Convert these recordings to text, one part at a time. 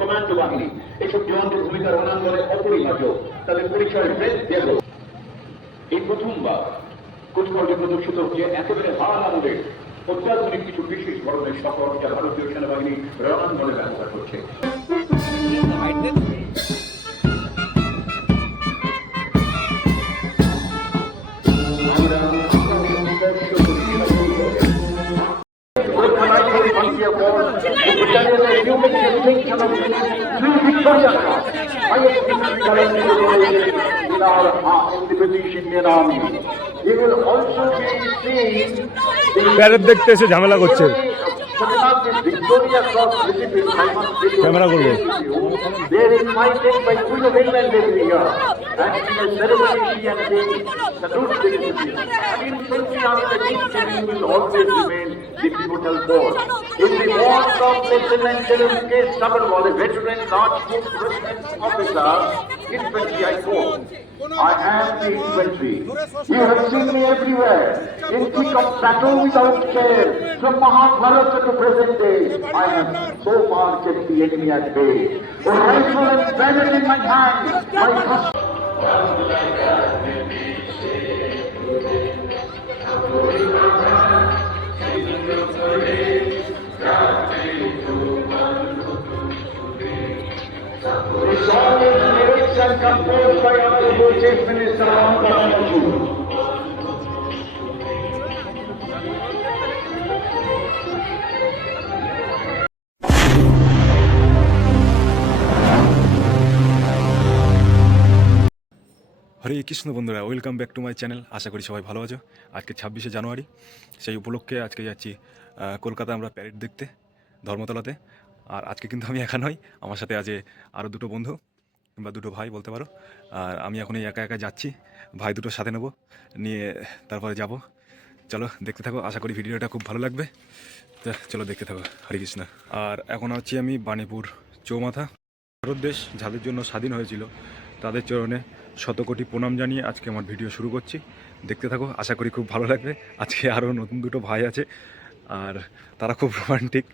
Commando বাহিনী, এসব জওয়ানদের ভূমিকা রণাঙ্গনে অপরিহার্য। তাদের পরিচয় দেব। এই প্রথমবার কুচকাওয়াজে প্রদর্শিত হচ্ছে একেবারে হাল আমলের অত্যাধুনিক কিছু বিশেষ ধরনের সফর, যা ভারতীয় সেনাবাহিনী রণাঙ্গনে ব্যবহার করছে। প্যারেড দেখতে এসে ঝামেলা করছে, ক্যামেরা করবো। I am the infantry. You have seen me everywhere, in thick of battle without care. From Mahabharata to present day, I have so far kept the enemy at bay. A rifle and bayonet in my hand, my trust. The song is lyrics and composed by Honorable Chief Minister Mamata Banerjee. Hare Krishna বন্ধুরা, welcome back to my channel. আশা করি সবাই ভালো আছো। আজকে 26শে জানুয়ারি, সেই উপলক্ষে আজকে যাচ্ছি কলকাতা আমরা প্যারেড দেখতে ধর্মতলাতে। আর আজকে কিন্তু আমি একা নই, আমার সাথে আছে আরও দুটো বন্ধু কিংবা দুটো ভাই বলতে পারো। আর আমি এখন এই একা একা যাচ্ছি, ভাই দুটোর সাথে নেব, নিয়ে তারপরে যাব। চলো দেখতে থাকো, আশা করি ভিডিওটা খুব ভালো লাগবে। চলো দেখতে থাকো। হরে কৃষ্ণ। আর এখন আছি আমি বাণীপুর চৌমাথা। ভারত দেশ যাদের জন্য স্বাধীন হয়েছিল তাদের চরণে শতকোটি প্রণাম জানিয়ে আজকে আমার ভিডিও শুরু করছি। দেখতে থাকো, আশা করি খুব ভালো লাগবে। আজকে আরও নতুন দুটো ভাই আছে, আর তারা খুব রোমান্টিক,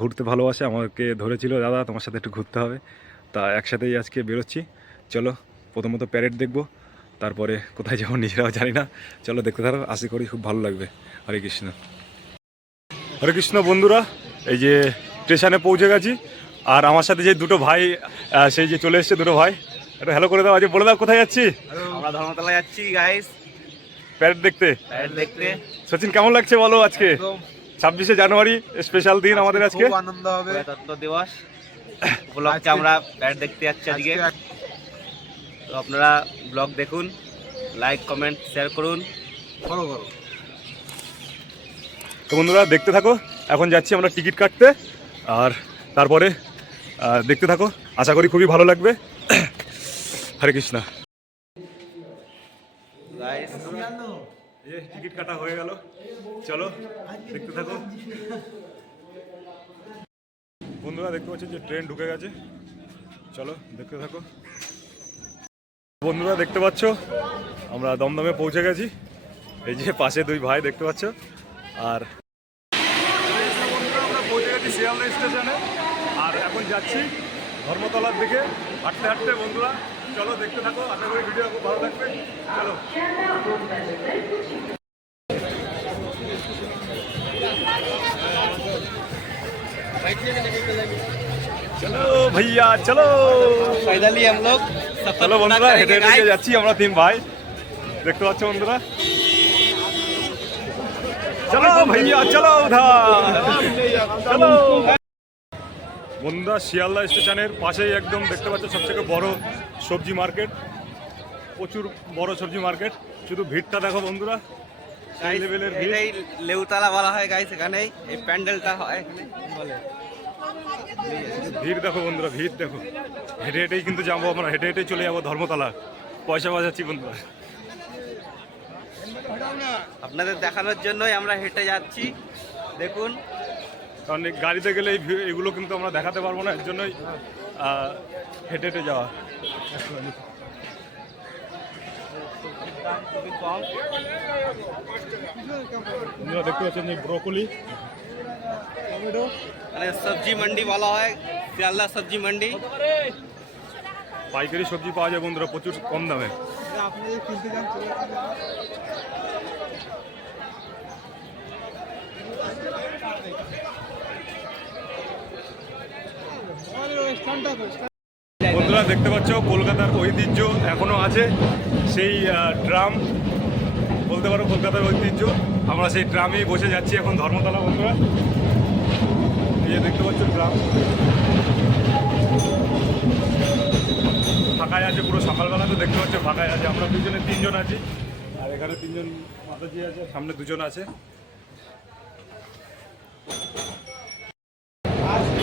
ঘুরতে ভালোবাসে। আমাকে ধরেছিল, দাদা তোমার সাথে একটু ঘুরতে হবে, তা একসাথেই আজকে বেরোচ্ছি। চলো প্রথমত প্যারেড দেখবো, তারপরে কোথায় যাবো নিজেরাও জানি না। চলো দেখতে থাকো, আশা করি খুব ভালো লাগবে। হরে কৃষ্ণ। হরে কৃষ্ণ বন্ধুরা, এই যে স্টেশনে পৌঁছে গেছি। আর আমার সাথে যে দুটো ভাই সেই যে চলে এসছে, দুটো ভাই, এটা হ্যালো করে দাও, আজ বলে দাও কোথায় যাচ্ছি। আমরা ধর্মতলা যাচ্ছি গাইস, প্যারেড দেখতে। সচিন কেমন লাগছে বলো? আজকে 26শে জানুয়ারি স্পেশাল দিন আমাদের, আজকে খুব আনন্দ হবে। তত্ত্ব দিবস উপলক্ষে আমরা প্যারেড দেখতে যাচ্ছি আজকে। তো আপনারা ব্লগ দেখুন, লাইক কমেন্ট শেয়ার করুন, ফলো করুন। তো বন্ধুরা দেখতে থাকো, এখন যাচ্ছি আমরা টিকিট কাটতে, আর তারপরে দেখতে থাকো, আশা করি খুবই ভালো লাগবে। হরে কৃষ্ণ। টিকিট কাটা হয়ে গেল, চলো দেখতে থাকো। বন্ধুরা দেখতে পাচ্ছেন যে ট্রেন ঢুকে গেছে, চলো দেখতে থাকো। বন্ধুরা দেখতে পাচ্ছ আমরা দমদমে পৌঁছে গেছি। এই যে পাশে দুই ভাই দেখতে পাচ্ছ। আর আমরা পৌঁছে গেছি শিয়ালদা স্টেশনে, আর এখন যাচ্ছি ধর্মতলার দিকে হাঁটতে হাঁটতে। বন্ধুরা চলো দেখতে থাকো, আশা করি ভিডিও খুব ভালো লাগবে। চলো চলো ভাইয়া, চলো ফাইনালি हम लोग চলো বন্ধুরা, হেঁটে হেঁটে যাচ্ছি আমরা তিন ভাই, দেখতে পাচ্ছ বন্ধুরা। চলো ভাইয়া, চলো চলো বন্ধুরা। শিয়ালদা স্টেশনের পাশেই একদম দেখতে পাচ্ছ সবথেকে বড় সবজি মার্কেট, প্রচুর বড় সবজি মার্কেট। শুধু ভিড়টা দেখো বন্ধুরা, সেই লেভেলের ভিড়। এটাই লেউতলা বলা হয় গাইস, এখানেই এই প্যান্ডেলটা হয়, এখানে বলে। ভিড় দেখো বন্ধুরা, ভিড় দেখো। হেঁটে হেঁটেই কিন্তু যাবো আমরা, হেঁটে হেঁটেই চলে যাবো ধর্মতলা। পয়সা বাজাচ্ছি বন্ধুরা। আপনাদের দেখানোর জন্যই আমরা হেঁটে যাচ্ছি, দেখুন। কারণ গাড়িতে গেলে এগুলো কিন্তু আমরা দেখাতে পারবো না, এর জন্যই হেঁটে হেঁটে যাওয়া। দেখতে পাচ্ছেন ব্রোকলি, মানে সবজি मंडी বলা হয় শিয়ালদা সবজি মান্ডি। পাইকারি সবজি পাওয়া যায় বন্ধুরা প্রচুর কম দামে। বন্ধুরা দেখতে পাচ্ছ কলকাতার ঐতিহ্য এখনো আছে, সেই ড্রাম বলতে পারো কলকাতার ঐতিহ্য। আমরা সেই ড্রামেই বসে যাচ্ছি এখন ধর্মতলা। বন্ধুরা এই যে দেখতে পাচ্ছ ড্রাম ফাঁকায় আছে, পুরো সকালবেলা তো দেখতে পাচ্ছ ফাঁকায় আছে। আমরা দুজনে 3 জন আছি, আর এখানে 3 জন মাতাজি আছে, সামনে 2 জন আছে।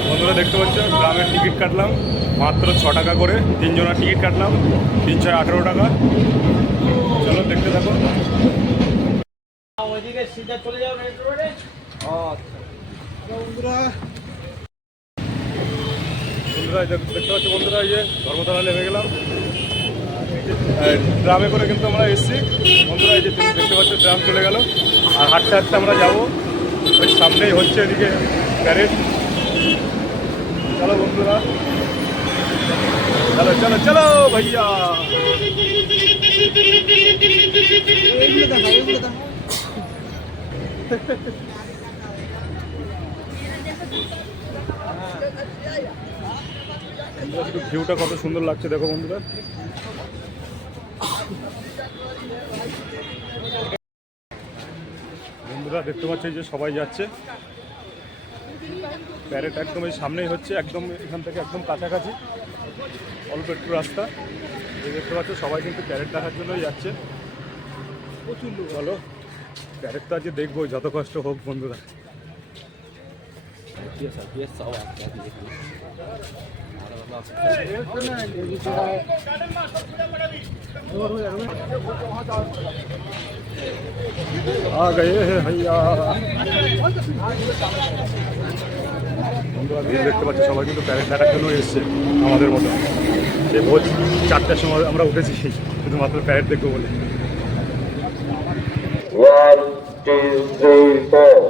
বন্ধুরা দেখতে পাচ্ছ ড্রামের টিকিট কাটলাম মাত্র 6 টাকা করে, 3 জনের টিকিট কাটলাম, 3 6 18 টাকা। চলো দেখতে থাকো। বন্ধুরা দেখতে পাচ্ছ বন্ধুরা এই যে ধর্মতলা নেমে গেলাম, ড্রামে করে কিন্তু আমরা এসেছি বন্ধুরা। এই যে দেখতে পাচ্ছ ড্রাম চলে গেল, আর হাঁটতে হাঁটতে আমরা যাবো, ওই সামনেই হচ্ছে এদিকে প্যারেড। চলো বন্ধুরা, চলো চলো চলো ভাইয়া। ভিউটা কত সুন্দর লাগছে দেখো বন্ধুরা। বন্ধুরা দেখতে পাচ্ছ যে সবাই যাচ্ছে, প্যারেড একদম এই সামনেই হচ্ছে, একদম এখান থেকে একদম কাছাকাছি, অল্প একটু রাস্তা। দেখতে পাচ্ছ সবাই কিন্তু প্যারেড দেখার জন্যই যাচ্ছে। প্রচুর লোক। চলো প্যারেডটা আজকে দেখবো যত কষ্ট হোক বন্ধুরা। आ गए हैं भैया। বন্ধুরা দেখতে পাচ্ছি সবাই কিন্তু প্যারেড দেখার জন্য এসছে আমাদের মতো। সে ভোর 4টার সময় আমরা উঠেছি শুধুমাত্র প্যারেড দেখবো বলে। 1 2 3 4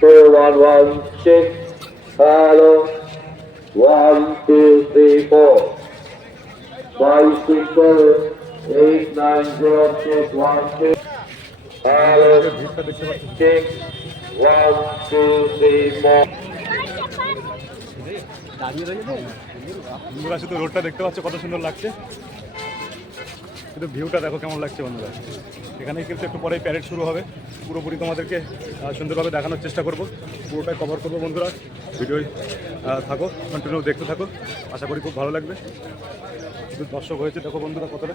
2 1 1 6 hello 1 2 3 4 5 6 7 8 9 0 6 1 2 hello ভিড়টা দেখতে পাচ্ছি 6 1 2 3 4 বন্ধুরা শুধু রোডটা দেখতে পাচ্ছ কত সুন্দর লাগছে, শুধু ভিউটা দেখো কেমন লাগছে বন্ধুরা। এখানেই কিন্তু একটু পরেই প্যারেড শুরু হবে, পুরোপুরি তোমাদেরকে সুন্দরভাবে দেখানোর চেষ্টা করব, পুরোটাই কভার করবো বন্ধুরা। ভিডিও থাকো, কন্টিনিউ দেখতে থাকো, আশা করি খুব ভালো লাগবে। শুধু দর্শক হয়েছে দেখো বন্ধুরা কতটা।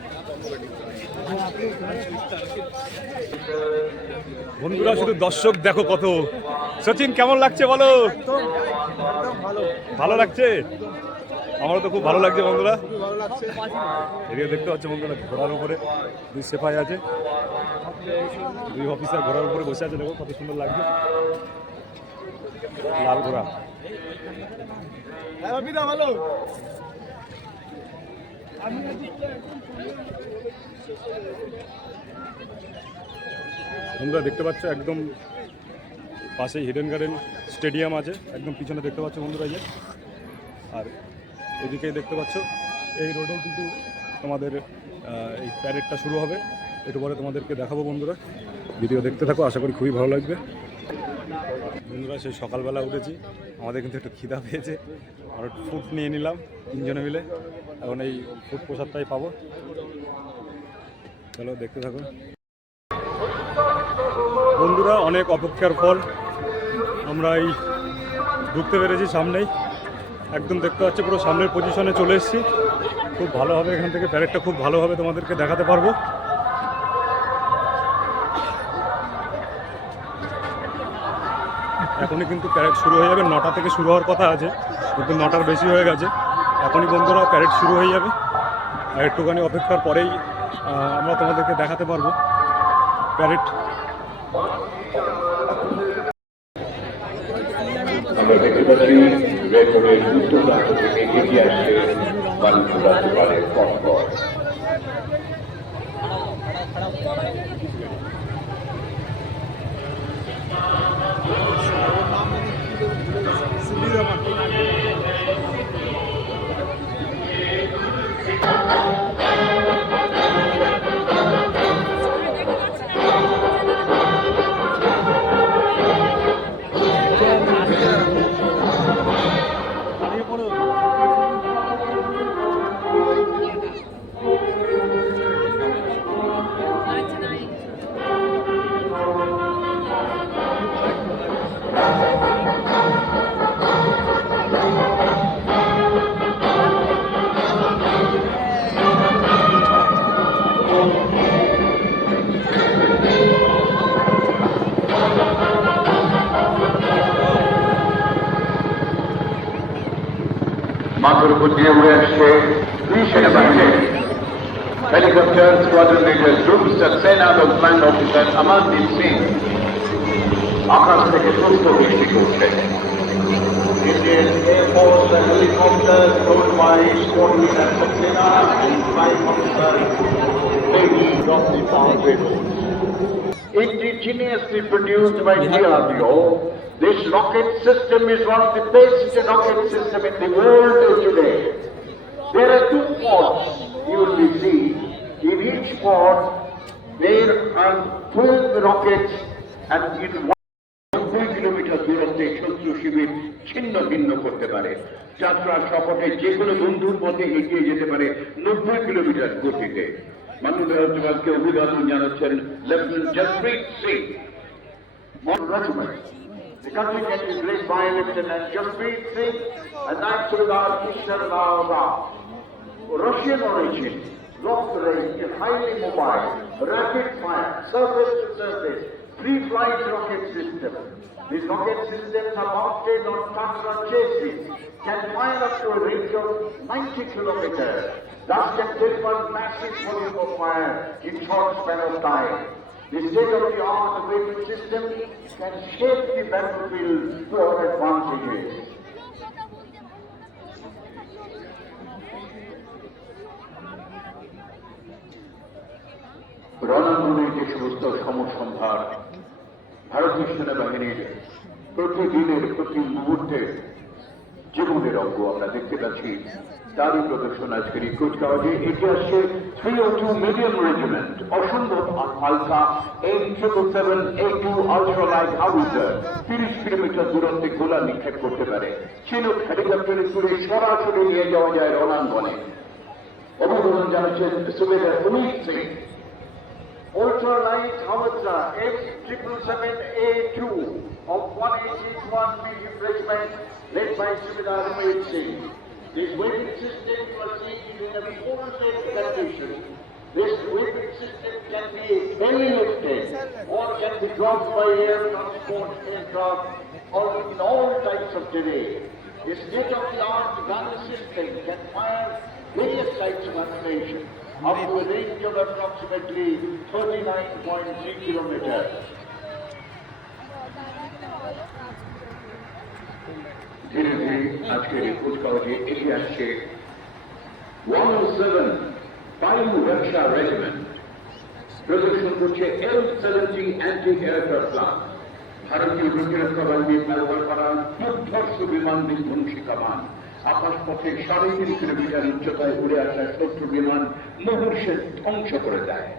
বন্ধুরা শুধু দর্শক দেখো কত। সচিন কেমন লাগছে বলো? ভালো লাগছে, আমারও তো খুব ভালো লাগছে বন্ধুরা। এদিকে দেখতে পাচ্ছ বন্ধুরা ঘোড়ার উপরে 2 সেপাই আছে, 2 অফিসার ঘোড়ার উপরে বসে আছে, দেখো কত সুন্দর লাগছে, লাল ঘোড়া। ভালো বন্ধুরা দেখতে পাচ্ছ একদম পাশেই হিডেন গার্ডেন স্টেডিয়াম আছে, একদম পিছনে দেখতে পাচ্ছ বন্ধুরা। এই আর এদিকেই দেখতে পাচ্ছ এই রোডেও কিন্তু তোমাদের এই প্যারেডটা শুরু হবে, একটু পরে তোমাদেরকে দেখাবো বন্ধুরা। ভিডিও দেখতে থাকো, আশা করি খুবই ভালো লাগবে। বন্ধুরা সেই সকালবেলা উঠেছি, আমাদের কিন্তু একটু খিদা পেয়েছে, আর একটু ফুড নিয়ে নিলাম 3 জনে মিলে, এখন এই ফুড প্রসাদটাই পাবো। চলো দেখতে থাকো বন্ধুরা। অনেক অপেক্ষার ফল আমরা এই ঢুকতে পেরেছি সামনেই, একদম দেখতে পাচ্ছি পুরো সামনের পজিশনে চলে এসেছি। খুব ভালো হবে, এখান থেকে প্যারেডটা খুব ভালোভাবে তোমাদেরকে দেখাতে পারবো। এখনই কিন্তু প্যারেড শুরু হয়ে যাবে, 9টা থেকে শুরু হওয়ার কথা আছে, কিন্তু 9টার বেশি হয়ে গেছে। এখনই বন্ধুরা প্যারেড শুরু হয়ে যাবে, আর একটুখানি অপেক্ষার পরেই আমরা তোমাদেরকে দেখাতে পারবো প্যারেড। আমরা দেখতে পাচ্ছি রেকর্ডের উত্তর প্রান্ত থেকে এগিয়ে আসছে বালুচুর রাজ্যপালের কনভয়। মাথার উপর দিয়ে উড়ে আসছে সেনাবাহিনী হেলিকপ্টার স্কোয়াড্রন লিডার ট্রুপস সেনা কমান্ড অফিসার আমানদীপ সিং আকাশ থেকে পুষ্প বৃষ্টি করছে Indian Air Force and helicopters rowed by Squadron and Saxena and Flight Officer Lady of the Foundation. Indigenously produced by DRDO, this rocket system is one of the best rocket system in the world today. There are 2 pods you will be seeing. In each pod, there are 12 rockets, and in 90 kilometre দূরত্বে শত্রু শিবির ছিন্ন ভিন্ন করতে পারে। যাত্রা সপথে যে কোনো বন্ধুর পথে এগিয়ে যেতে পারে 90 কিলোমিটার গতিতে। মাননীয় রাজ্যপালকে অভিবাদন জানাচ্ছেন lieutenant Jasprit Singh. The country can be led by Lieutenant Jaspreet Singh and Knight Sardar Kishore Rao. Russian origin, long range, highly mobile, rapid fire, surface to surface, free flight rocket system. These rocket systems are mounted on Tatra chassis, can fire up to a range of 90 kilometers, thus can deliver massive volume of fire in short span of time. The state-of-the-art weapon system can shape the battlefield to our advantages. রণাঙ্গনের যে সমস্ত সমসম্ভার ভারতীয় সেনাবাহিনীর প্রতিদিনের প্রতি মুহূর্তে জীবনের অঙ্গ আমরা দেখতে পাচ্ছি, তারই প্রদর্শন আজকের এই কুচকাওয়াজে। এটি আসছে 302 মিডিয়াম রেজিমেন্ট, অসম্ভব হালকা M777 A2 আলট্রালাইট হাউইজার 30 কিলোমিটার দূরত্বে গোলা নিক্ষেপ করতে পারে। চিনুক হেলিকপ্টারে তুলে সরাসরি নিয়ে যাওয়া যায় রণাঙ্গনে। অভিনন্দন জানাচ্ছেন সুবেদার Punit Singh. Ultralight howitzer M777A2 of 181 medium regiment led by Subedar Puneet Singh. This weapon system was seen in a full-set condition. This weapon system can be heli-lifted or can be dropped by air transport aircraft or in all types of terrain. The state-of-the-art gun system can fire various types of ammunition up to a range of approximately 39.3 kilometers. ধীরে ধীরে আজকের এই কুচকাওয়াজে এগিয়ে আসছে 107 বায়ু রক্ষা regiment. প্রদর্শন করছে L-70 অ্যান্টি এয়ারক্রাফট প্লান, ভারতীয় প্রতিরক্ষা বাহিনীর ব্যবহার করা দুর্ধর্ষ বিমান বিধ্বংসী কামান। আকাশপথে 3.5 কিলোমিটার উচ্চতায় উড়ে আসা শত্রু বিমান মুহূর্তে ধ্বংস করে দেয়।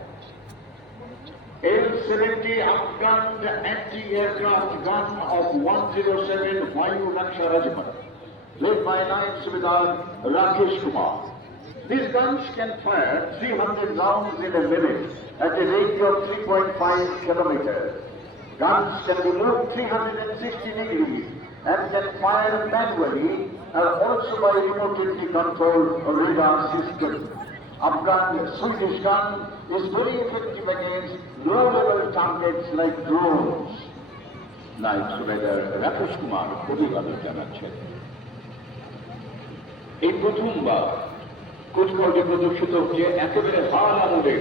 L-70 outgunned anti-aircraft gun of 107 Vayu Raksha Regiment, led by Knight Subedar Rakesh Kumar. These guns can fire 300 rounds in a minute at a range of 3.5 kilometers. Guns can be moved 360 degrees and can fire manually and also by remotely controlled radar system. Afghan Swedish gun is very effective against low-level targets like drones. Knight Subedar Rakesh Kumar অভিবাদন জানাচ্ছেন। এই প্রথমবার কুচকাওয়াজে প্রদর্শিত হচ্ছে একেবারে হাল আমলে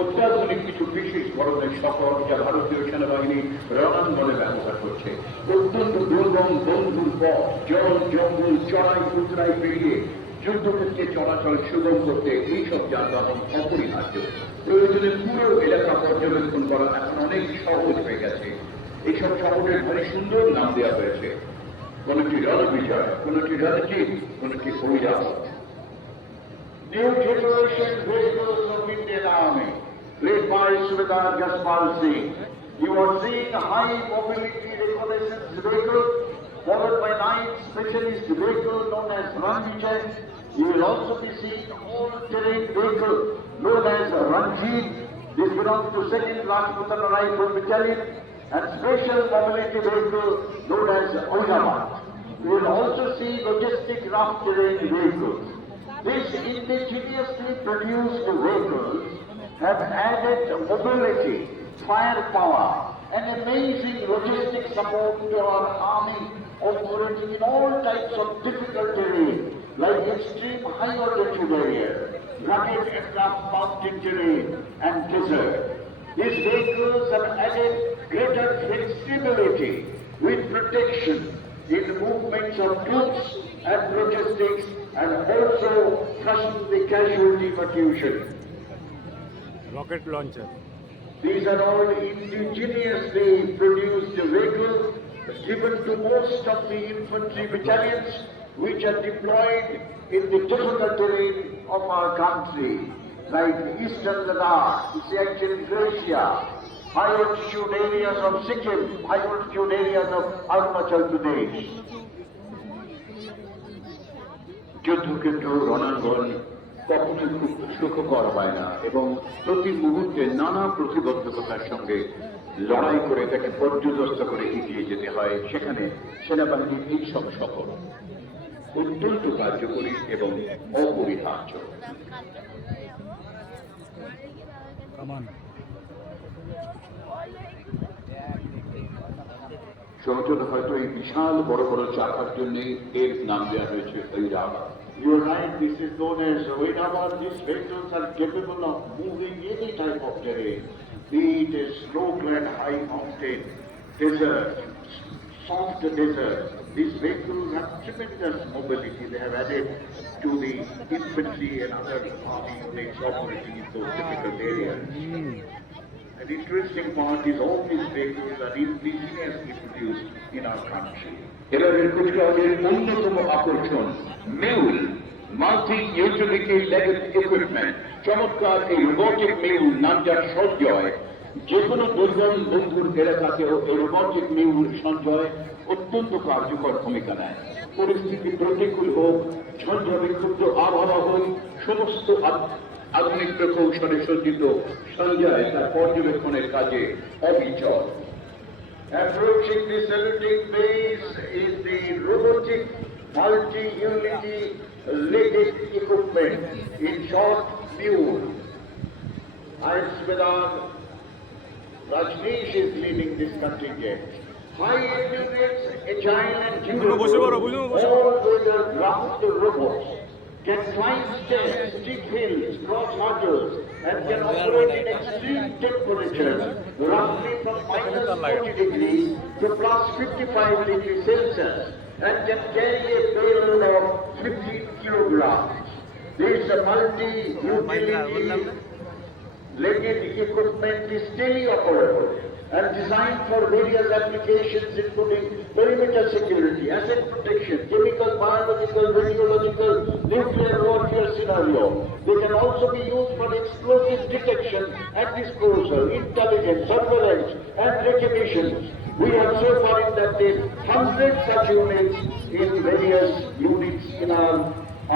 অত্যাধুনিক কিছু বিশেষ ধরনের শকট, যা ভারতীয় সেনাবাহিনী রণাঙ্গনে ব্যবহার করছে। অত্যন্ত দুর্গম বন্ধুর পথ, জল জঙ্গল চড়াই উতরাই পেরিয়ে যুদ্ধক্ষেত্রে চলাচল সুগম করতে এইসব যানবাহন অপরিহার্য। প্রয়োজনে পুরো এলাকা পর্যবেক্ষণ করা এখন অনেক সহজ হয়ে গেছে। এইসব শহরের ভারী সুন্দর নাম দেওয়া হয়েছে, কোনটি রণবিজয়, কোনটি রণজিৎ, কোনটি Airavat. New generation vehicles of Indian Army, led by Subedar Jaspal Singh. You are seeing high mobility reconnaissance vehicles followed by 9 specialist vehicles known as Ranjit. You will also be seeing all-terrain vehicle known as Ranjit. This belongs to 2nd Rajputana Rifle Battalion, and special mobility vehicle known as Aurangabad. You will also see logistic rough terrain vehicles. These indigenously produced vehicles have added mobility, firepower, and amazing logistic support to our army operating in all types of difficult terrain like extreme high altitude areas, rugged and rough mountain terrain, and desert. These vehicles have added greater flexibility with protection in movements of troops and logistics, and also crushing the casualty perfusion. Rocket launcher. These are all indigenously produced vehicles given to most of the infantry battalions which are deployed in the difficult terrain of our country, like eastern Ladakh, the Siachen Glacier, high altitude areas of Sikkim, high altitude areas of Arunachal Pradesh. যুদ্ধক্ষেত্র রণাঙ্গন কখনোই খুব সুখকর হয় না এবং প্রতি মুহূর্তে নানা প্রতিবন্ধকতার সঙ্গে লড়াই করে তাকে পর্যদস্ত করে এগিয়ে যেতে হয়। সেখানে সেনাবাহিনীর এই সব সফর অত্যন্ত কার্যকরী এবং অপরিহার্য। সহজত হয়তো এই বিশাল বড় বড় চাকার জন্য এর নাম দেওয়া হয়েছে Airavat. You are right, this is known as Aurangabad. These vehicles are capable of moving any type of terrain, be it a snow-clad high mountain, desert, soft desert. These vehicles have tremendous mobility. They have added to the infantry and other army units operating in those difficult areas. An interesting part is all these vehicles are indigenously produced in our country. এবারের কুচকাওয়াজের অন্যতম আকর্ষণ mule multi utility level equipment. চমৎকার এই robotic mule নামজার Sanjay যে কোনো দুর্গম বন্ধুর এলাকাতেও এই রোবোটিক মিউল সঞ্জয় অত্যন্ত কার্যকর ভূমিকা নেয়। পরিস্থিতি প্রতিকূল হোক, ঝঞ্ঝা বিক্ষুব্ধ আবহাওয়া হোক, সমস্ত আধুনিক প্রকৌশলে সজ্জিত সঞ্জয় তার পর্যবেক্ষণের কাজে অবিচল। Approaching the saluting base is the robotic multi-unity legged equipment, in short, mule. Ayurveda Rajneesh is leading this contingent. High endurance, agile and durable, all-weather ground robots can climb stairs, steep hills, cross hurdles, and can operate in extreme temperatures, roughly from -40 degrees to +55 degrees Celsius, and can carry a payload of 15 kilograms. This multi-utility legged equipment is teleoperable and designed for various applications including perimeter security, asset protection, chemical, biological, radiological, nuclear warfare scenario. They can also be used for explosive detection and disposal, intelligence, surveillance, and recognition. We have so far inducted 100 such units in various units in our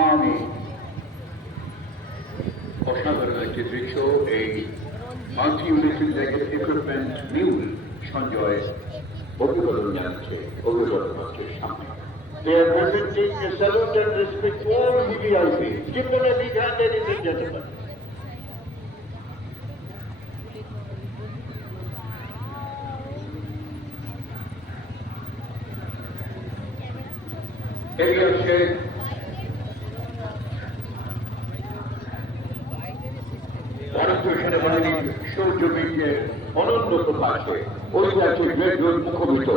army. অসাধারণ একটি দৃশ্য এই multi ইউনিটি legged equipment mule Sanjay অভিবাদন জানাচ্ছে অভিবাদন হচ্ছে সামনে। They are presenting a salute and respect to all VVIPs. Give them a big hand, ladies and gentlemen. এগিয়ে আসছে ভারতীয় সেনাবাহিনীর সৌর্যবীর্যের অনন্য প্রকাশে ঐতিহাসিক বেদরুল মুখোমুখ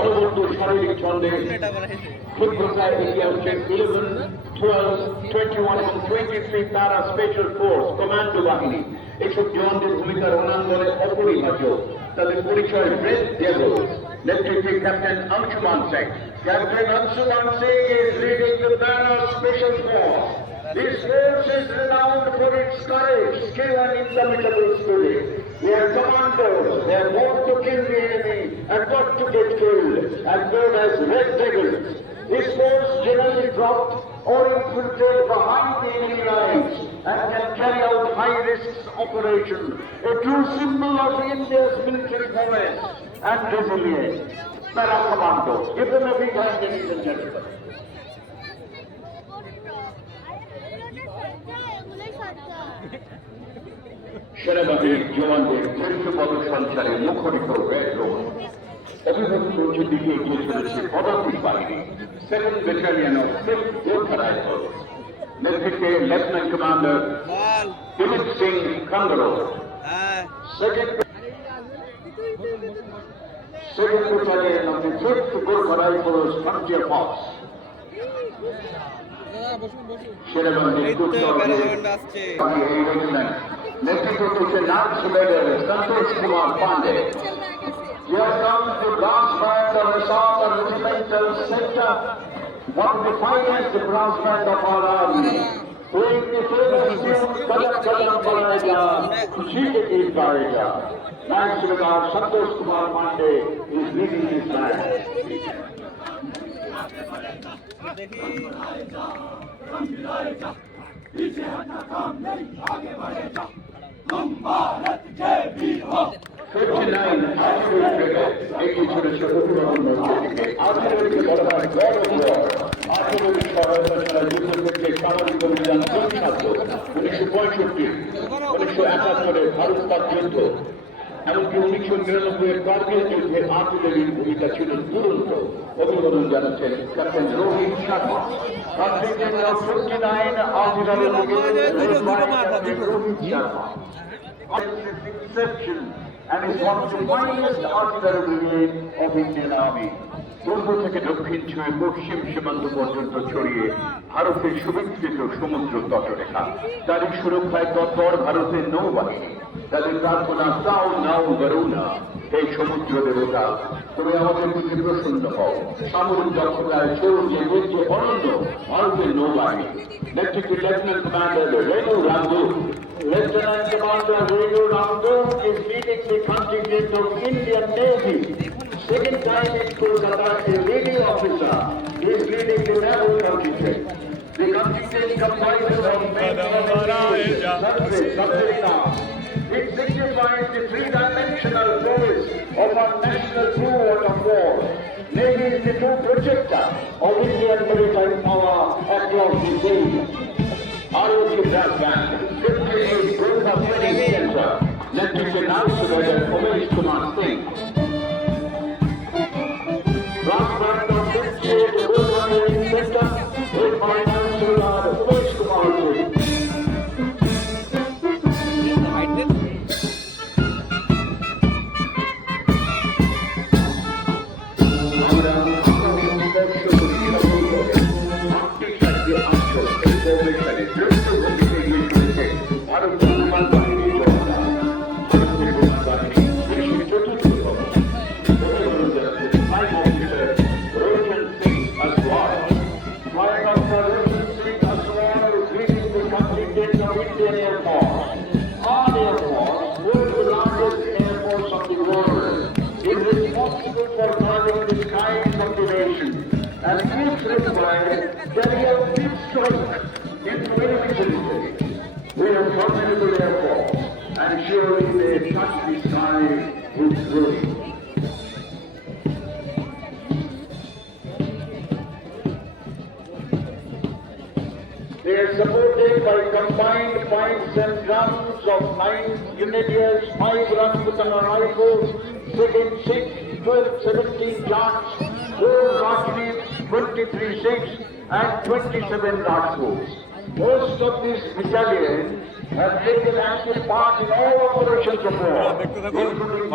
অনবদ্য শারীরিক ছন্দে ক্ষুদ্রতায় এগিয়ে আসছে 11, 12, 21 এবং 23 প্যারা স্পেশাল ফোর্স কমান্ডো বাহিনী। এইসব জওয়ানদের ভূমিকা রণাঙ্গনে অপরিহার্য। তাদের পরিচয় ব্রেথ ডেভেল। নেতৃত্বে captain Anshuman Singh. Captain Anshuman Singh is leading the Para Special Force. This force is renowned for its courage, skill, and indomitable spirit. They are commandos. They are born to kill the enemy and not to get killed, and known as Red Devils. This force generally dropped or infiltrate behind the enemy lines and can carry out high-risk operations, a true symbol of India's military prowess and resilience. Para Commandos, give them a big hand, ladies and gentlemen. সেনাবাহিনীর জওয়ানদের চরিত্র পদসঞ্চারে মুখরিত red road অভিভূত দিকে এগিয়ে চলেছে পদাতিক বাহিনী 7th battalion of 5th Gorkha rifles নেতৃত্বে lieutenant commander Dilip Singh Kangro, second battalion of 5th Gorkha rifles frontier force, সেনাবাহিনীর নেতৃত্ব করছে lance major Santosh Kumar Pandey. Here comes the brass band of Assam Regimental Sector, one of the finest brass band of our army. Playing the famous tune Kadam Kadam Balaja, Kushi Ke Geet Gaega. Lance Brigadier Santosh Kumar Pande is leading this band. এমনকি 1999 কার্গিল যুদ্ধে আর্টিলারির ভূমিকা ছিল দুরন্ত। অভিনন্দন জানাচ্ছেন captain Rohit Sharma. Contingent of 59 artillery brigade led by Captain Rohit Sharma. Exception and is one of the finest artillery brigade of Indian Army. পূর্ব থেকে দক্ষিণ ছুঁয়ে পশ্চিম সীমান্ত পর্যন্ত ছড়িয়ে ভারতের সুবিস্তৃত সমুদ্র তটরেখা। তারই সুরক্ষায় তৎপর ভারতের নৌবাহিনী। তাদের প্রার্থনা তাও নাও গরুনা, এই সমুদ্র দেবতা তুমি আমাদের প্রতি প্রসন্ন হও। সামরিক দক্ষতায় শৌর্যে বৈদ্য অনন্য ভারতের নৌবাহিনী নেতৃত্বে lieutenant commander Renu রামদু। Lieutenant Commander Renu Ramdu is leading the contingent of Indian Navy. Second time in Kolkata, a lady officer is leading the naval contingent. The contingent comprises of men surface, submarine. It signifies the three-dimensional voice of our national crew of war. Navy is the true projector of Indian maritime power across the sea. ROT Brass Band, 58 Gorkha Training Center, नेतृत्व नाव सुबेदार Umesh Kumar Singh. Brass Band of 58 Gorkha Training Center, led by now Subedar Umesh Kumar Singh. And each required carry out deep strike into enemy territory. We have formidable air force, and surely they touch the sky with glory. They are supported by combined pipes and drums of 9 grenadiers, 5 Rajputana rifles, 2nd, 6th, 12th, 17 shots, 4 Rajneet, 23-6 and 27 Rajputs. Most of these battalions have taken active part in all operations of war, including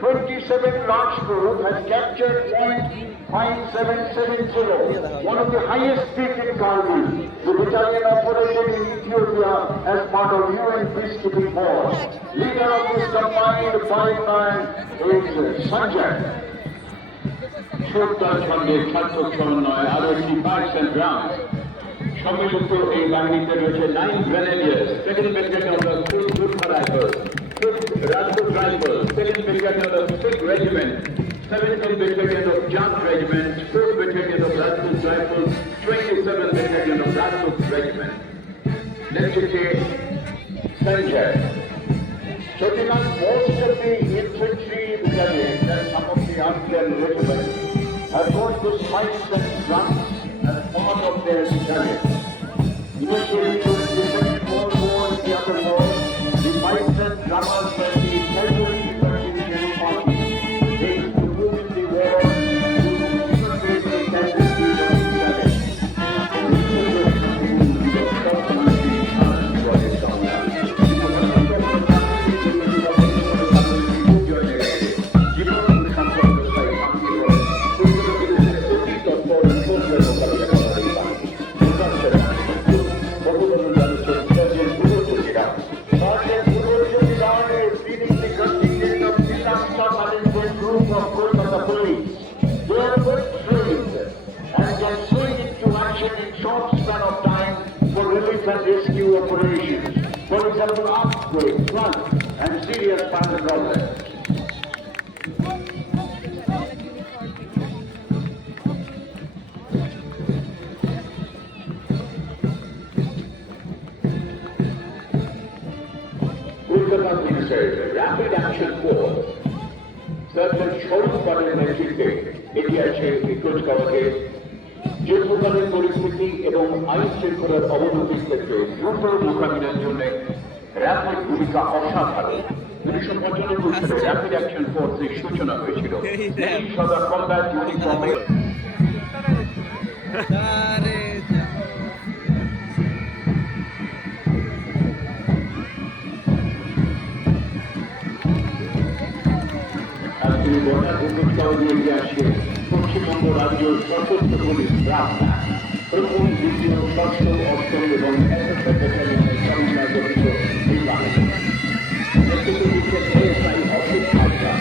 27 Rajput has captured point 5770, one of the highest peaks in Kargil. The battalion operated in Ethiopia as part of UN peacekeeping force. Leader of this combined 5-9 is Sanjay. Shurta Chande Chato Chonnoy, ROT Pipes and Drums. সম্মিলিত এই বাহিনীতে রয়েছে 9 গ্রেনেডিয়ার্স, 2nd Battalion of the 4th Gurkha Rifles, 5th Rajput Rifles, 2nd Battalion of the 5th Regiment, 7th Battalion of Jat Regiment, 4th Battalion of Rajput Rifles, 27th Battalion of Rajput Regiment. Next is Sanjay. So because most of the infantry battalions and some of the artillery regiments have got the spikes and drums as part of their battalion. Initially, to defend more in the other war, the spikes and drummers were the cavalry infantry party. They used to move in the war to infiltrate the casualties of the battalion. Rescue operations, for example, earthquake, flood, and serious fire problems. Kolkata Police's Rapid Action Force, Sergeant Shauruk Padel's নেতৃত্বে এটি আছে কুচকাওয়াজে যুদ্ধকালীন পরিস্থিতি এবং আইন শৃঙ্খলার অবনতির ক্ষেত্রে দ্রুত মোকাবিলার জন্য র্যাপিড ভূমিকা অসাধারণ। 1995 সালে র্যাপিড অ্যাকশন ফোর্সের সূচনা হয়েছিল। এই সদা কমব্যাট ইউনিফর্মে তিনি বর্ণা কুচকাওয়াজে এগিয়ে আসে পশ্চিমবঙ্গ রাজ্য সশস্ত্র পুলিশ রাস্তা প্রথম, দ্বিতীয়, ষষ্ঠ, অষ্টম এবং একাদশ ব্যাটালিয়নের চালনা গঠিত এই বাহিনী। নেতৃত্ব দিচ্ছেন এএসআই অশোক হাজরা।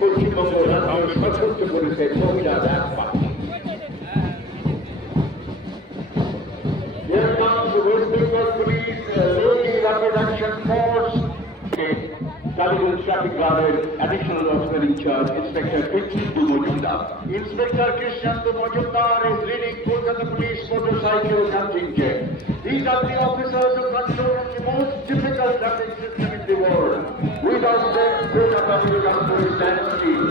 পশ্চিমবঙ্গ রাজ্য সশস্ত্র পুলিশের মহিলা RAB party. Here comes the West Bengal Police Lady Rapid Action Force. Taliban Traffic Guard Additional Officer in Charge, Inspector Krishnendu Majumdar. Inspector Krishnendu Majumdar is leading Kolkata Police motorcycle contingent. These are the officers who control the most difficult traffic system in the world. Without them, Kolkata will come to a standstill.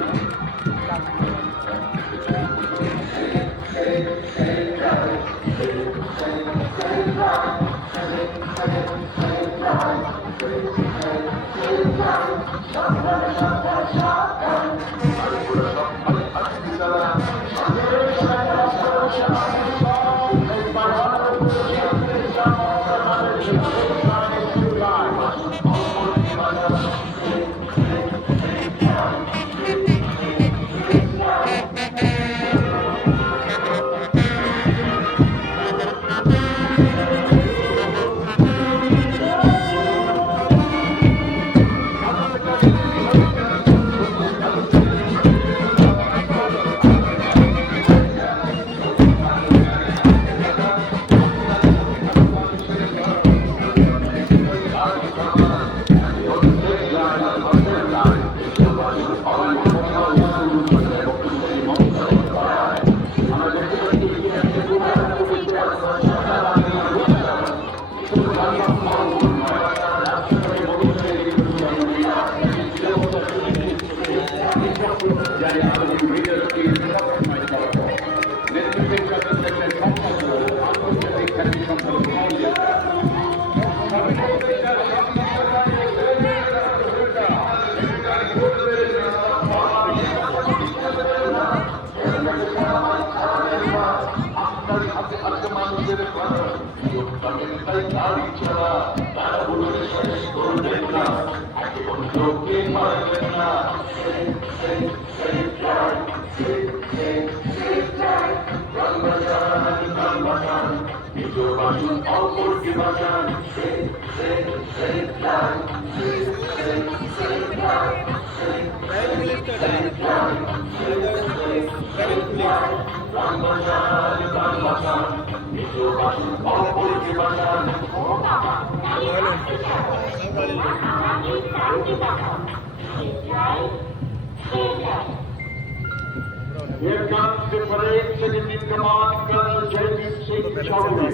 Here comes the parade second in command, Colonel Jaideep Singh Chaudhary.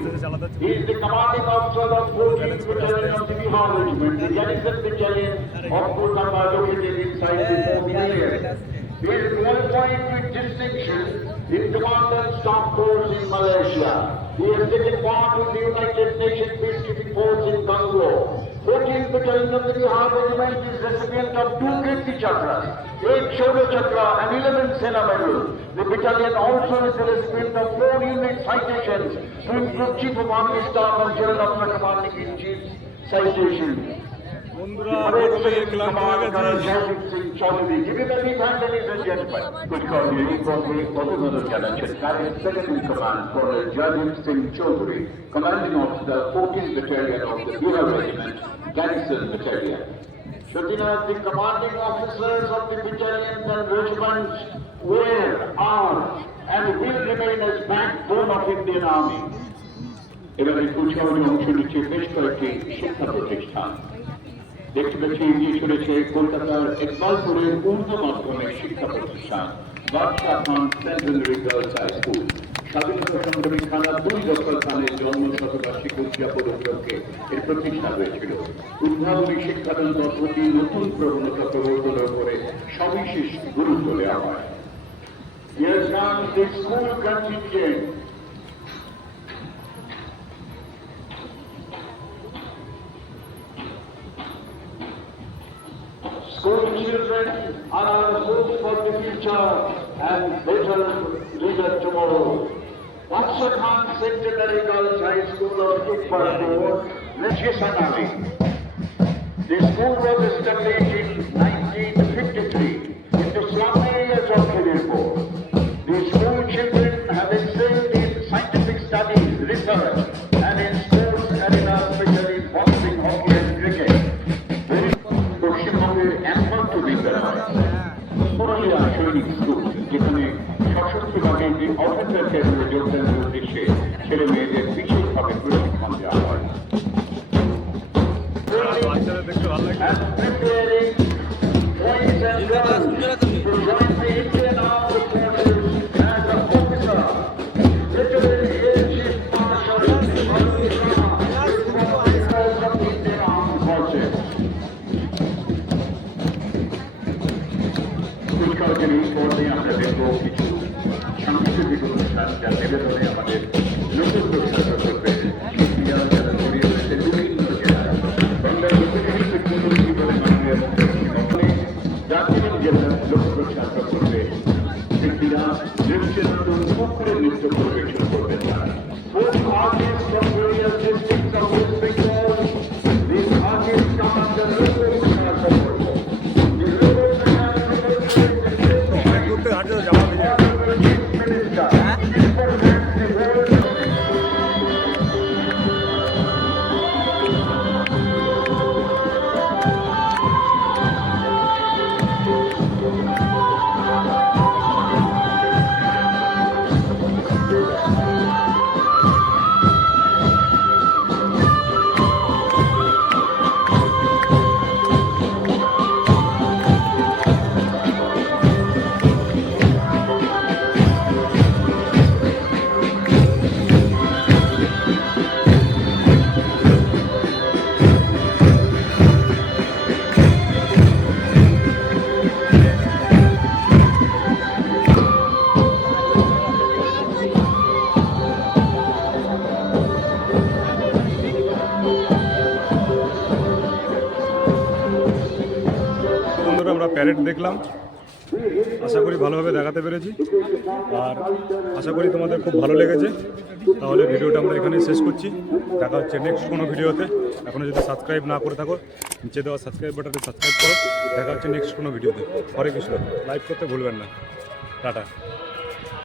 He is the commanding officer of 14th Battalion of the Bihar Regiment, the garrison battalion of Kolkata located inside the Fort William. He is qualified with distinction in Command and Staff Corps in Malaysia. He has taken part in the United Nations peacekeeping force in Bangalore. 14th Battalion of the Bihar Regiment is recipient of 2 Kirti Chakras, 8 Shaurya Chakra and 11 Sena medals. The battalion also is the recipient of 4 unit citations to include Chief of Army Staff and General Officer Commanding in Chief's citation. Parade second in command, Colonel Jaideep Singh Chaudhary. Give him a big hand, ladies and gentlemen. Current second in command, Colonel Jaideep Singh Chaudhary, commanding officer, 14th Battalion of the Bihar Regiment, Garrison Battalion. Lieutenant, the commanding officers of the battalions and regiments were, are, and will remain as backbone of Indian Army. এবারে কুচকাওয়াজে অংশ নিচ্ছে বেশ কয়েকটি শিক্ষা প্রতিষ্ঠান। দেখতে পাচ্ছি এগিয়ে চলেছে কলকাতার ইকবালপুরের উর্দু মাধ্যমিক শিক্ষা প্রতিষ্ঠান বাদশাহ খান সেকেন্ডারি গার্লস হাই স্কুল। স্বাধীনতা সংগ্রামী খানা 2 জফর খানের জন্ম শতবার্ষিকী উদযাপন উপলক্ষে এর প্রতিষ্ঠা হয়েছিল। উদ্ভাবনী শিক্ষাদান পদ্ধতি নতুন প্রবণতা প্রবর্তনের উপরে সবিশেষ গুরুত্ব দেওয়া হয়। Here comes the school contingent. School children are our hope for the future and better leader tomorrow. Baksha Khan Secondary Girls High School of Iqbalpur, Nachisanali. The school was established in 1953 in the slum areas of Khadirpur. The school children have excelled in scientific studies, research, and in sports arena, especially boxing, hockey, and cricket. পশ্চিমবঙ্গের একমাত্র বিদ্যালয় পুরুলিয়া সৈনিক school, যেখানে সশস্ত্র বাহিনীর officer ক্যাডারে যোগদানের উদ্দেশ্যে ছেলে মেয়েদের বিশেষভাবে প্রশিক্ষণ দেওয়া হয়। And preparing boys and girls to join the Indian Armed Forces as an officer. Literally, Air Chief Marshal of the Indian Armed Forces. কুচকাওয়াজের এই পর্যায়ে আমরা দেখব কিছু সাংস্কৃতিক অনুষ্ঠান, যা নিবেদনে আমাদের নতুন প্রখ্যাত করবেন শিল্পীরা যারা জড়িয়ে রয়েছে বিভিন্ন জেলায়। বাংলার লোকশিল্পের নতুন জীবনে মাননীয় মুখ্যমন্ত্রী দার্জিলিং জেলার লোক প্রখ্যাত করবে শিল্পীরা নৃত্যের নতুন পুকুরে নৃত্য পরিবেশন করবেন তারা। Both artists from various districts of West Bengal, these artists come under local support. আমরা প্যারেড দেখলাম, আশা করি ভালোভাবে দেখাতে পেরেছি, আর আশা করি তোমাদের খুব ভালো লেগেছে। তাহলে ভিডিওটা আমরা এখানে শেষ করছি। দেখা হচ্ছে নেক্সট কোনো ভিডিওতে। এখনও যদি সাবস্ক্রাইব না করে থাকো, নিচে দেওয়া সাবস্ক্রাইব বাটনে সাবস্ক্রাইব করো। দেখা হচ্ছে নেক্সট কোনো ভিডিওতে। হরে কৃষ্ণ। লাইক করতে ভুলবেন না। টাটা।